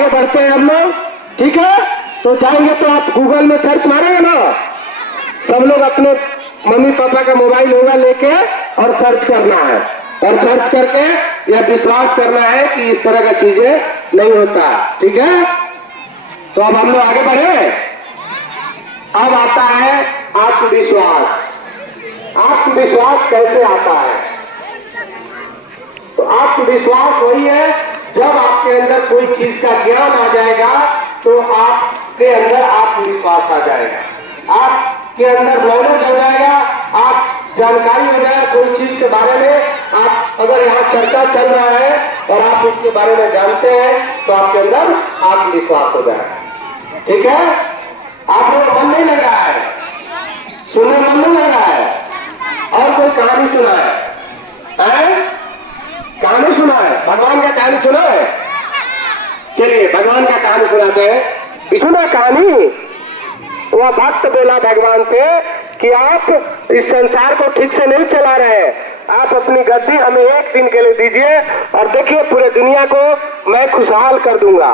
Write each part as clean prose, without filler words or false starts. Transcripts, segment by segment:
आगे बढ़ते हैं हम लोग, ठीक है। तो जाएंगे तो आप गूगल में सर्च मारेंगे ना, सब लोग अपने मम्मी पापा का मोबाइल होगा लेके और सर्च करना है, और सर्च करके यह विश्वास करना है कि इस तरह का चीजें नहीं होता, ठीक है। तो अब हम लोग आगे बढ़े। अब आता है आत्मविश्वास। आत्मविश्वास कैसे आता है? तो आत्मविश्वास वही है जब आपके अंदर कोई चीज का ज्ञान आ जाएगा तो आपके अंदर आत्मविश्वास आ जाएगा, आपके अंदर नॉलेज हो जाएगा, आप जानकारी हो जाएगा कोई चीज के बारे में। आप अगर यहाँ चर्चा चल रहा है और आप उसके बारे में जानते हैं तो आपके अंदर आत्मविश्वास हो जाएगा, ठीक है। आप लोग मन नहीं लग रहा है, सुनने मन नहीं लग रहा है, और कोई कहानी सुना है? कहानी सुना है? भगवान का कहानी सुना है? चलिए भगवान का कहानी सुनाते हैं। सुना कहानी? वह भक्त बोला भगवान से कि आप इस संसार को ठीक से नहीं चला रहे, आप अपनी गद्दी हमें एक दिन के लिए दीजिए और देखिए पूरे दुनिया को मैं खुशहाल कर दूंगा।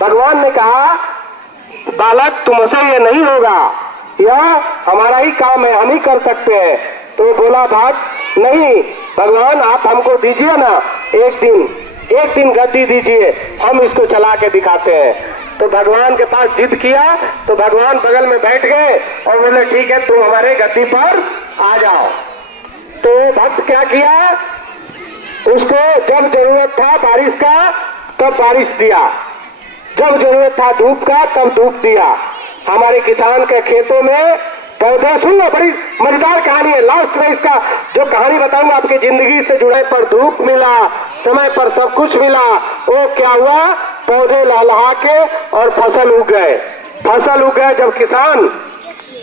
भगवान ने कहा बालक तुमसे ये नहीं होगा, यह हमारा ही काम है, हम ही कर सकते हैं। तो बोला भक्त नहीं भगवान आप हमको दीजिए ना, एक दिन गद्दी दीजिए, हम इसको चला के दिखाते हैं। तो भगवान के पास जिद किया तो भगवान बगल में बैठ गए और बोले ठीक है तुम हमारे गद्दी पर आ जाओ। तो भक्त क्या किया, उसको जब जरूरत था बारिश का तब बारिश दिया, जब जरूरत था धूप का तब धूप दिया। हमारे किसान के खेतों में पौधे, सुन लो बड़ी मजेदार कहानी है, लास्ट में इसका जो कहानी बताऊंगा आपकी जिंदगी से जुड़े। पर धूप मिला, समय पर सब कुछ मिला, वो क्या हुआ, पौधे लहलहा के और फसल उग गए। फसल उग गए जब किसान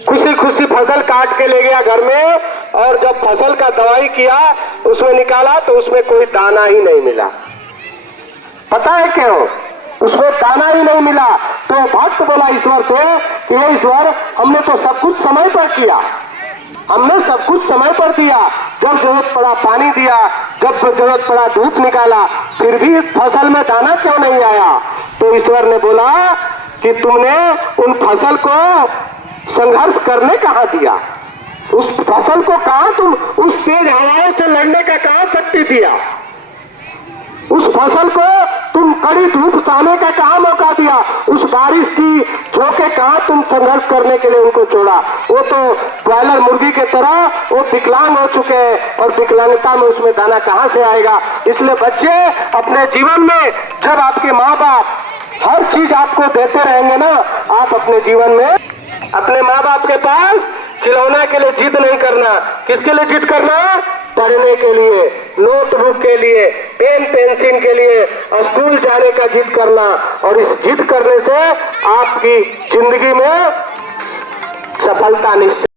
खुशी खुशी फसल काट के ले गया घर में, और जब फसल का दवाई किया उसमें निकाला तो उसमें कोई दाना ही नहीं मिला। पता है क्यों? उसमें दाना ही नहीं मिला। तो भक्त बोला ईश्वर से कि हे ईश्वर हमने तो सब कुछ समय पर किया, हमने सब कुछ समय पर दिया, जब जरूरत पड़ा पानी दिया, जब जरूरत पड़ा धूप निकाला, फिर भी फसल में दाना क्यों नहीं आया? तो ईश्वर ने बोला कि तुमने उन फसल को संघर्ष करने कहाँ दिया, उस फसल को कहाँ तुम उस तेज हवाओं से लड़ने का कहाँ शक्ति दिया, उस फसल को तुम कड़ी धूप सहने का कहाँ मौका दिया, उस बारिश की झोंके कहाँ तुम संघर्ष करने के लिए उनको छोड़ा। वो तो ब्रॉयलर मुर्गी के तरह वो विकलांग हो चुके हैं और विकलांगता में उसमें दाना कहाँ से आएगा। इसलिए बच्चे अपने जीवन में जब आपके माँ बाप हर चीज आपको देते रहेंगे ना, आप अपने जीवन में अपने माँ बाप के पास खिलौना के लिए जिद नहीं करना। किसके लिए जिद करना? पढ़ने के लिए, नोटबुक के लिए, पेन पेंसिल के लिए, स्कूल जाने का जिद करना। और इस जिद करने से आपकी जिंदगी में सफलता निश्चित